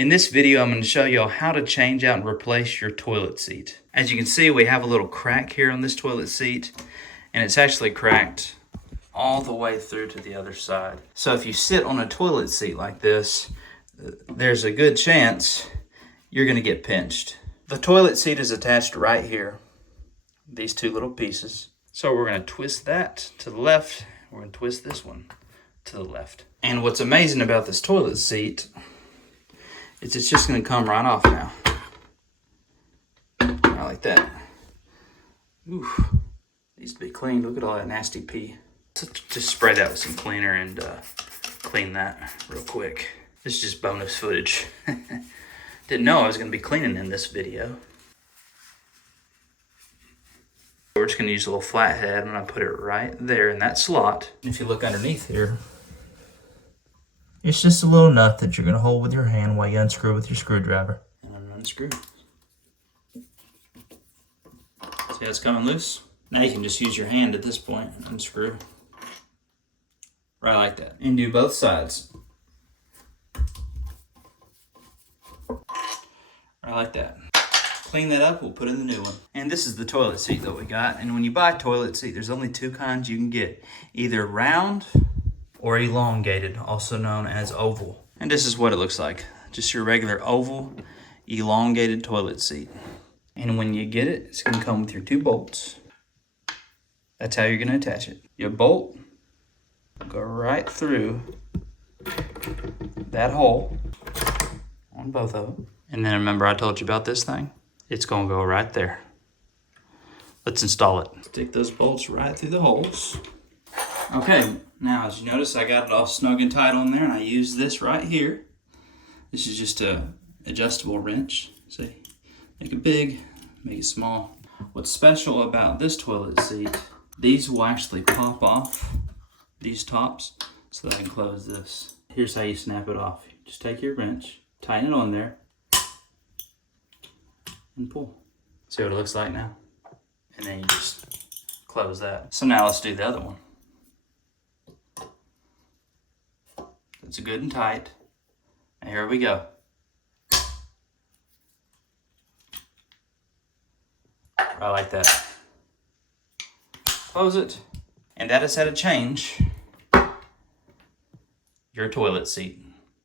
In this video, I'm going to show y'all how to change out and replace your toilet seat. As you can see, we have a little crack here on this toilet seat, and it's actually cracked all the way through to the other side. So if you sit on a toilet seat like this, there's a good chance you're going to get pinched. The toilet seat is attached right here, these two little pieces. So we're going to twist that to the left. We're going to twist this one to the left. And what's amazing about this toilet seat is it's just going to come right off now. Right like that. Oof. Needs to be cleaned. Look at all that nasty pee. Just spray that with some cleaner and clean that real quick. This is just bonus footage. Didn't know I was going to be cleaning in this video. We're just going to use a little flathead. I'm going to put it right there in that slot. If you look underneath here, it's just a little nut that you're going to hold with your hand while you unscrew with your screwdriver. And I'm unscrew. See how it's coming loose? Now you can just use your hand at this point and unscrew. Right like that. And do both sides. Right like that. Clean that up, we'll put in the new one. And this is the toilet seat that we got. And when you buy a toilet seat, there's only two kinds you can get. Either round or elongated, also known as oval. And this is what it looks like. Just your regular oval, elongated toilet seat. And when you get it, it's gonna come with your two bolts. That's how you're gonna attach it. Your bolt will go right through that hole on both of them. And then remember I told you about this thing? It's gonna go right there. Let's install it. Stick those bolts right through the holes. Okay, now as you notice, I got it all snug and tight on there, and I use this right here. This is just a adjustable wrench. See, make it big, make it small. What's special about this toilet seat, these will actually pop off, these tops, so that I can close this. Here's how you snap it off. Just take your wrench, tighten it on there, and pull. See what it looks like now? And then you just close that. So now let's do the other one. It's good and tight. And here we go. I like that. Close it. And that is how to change your toilet seat.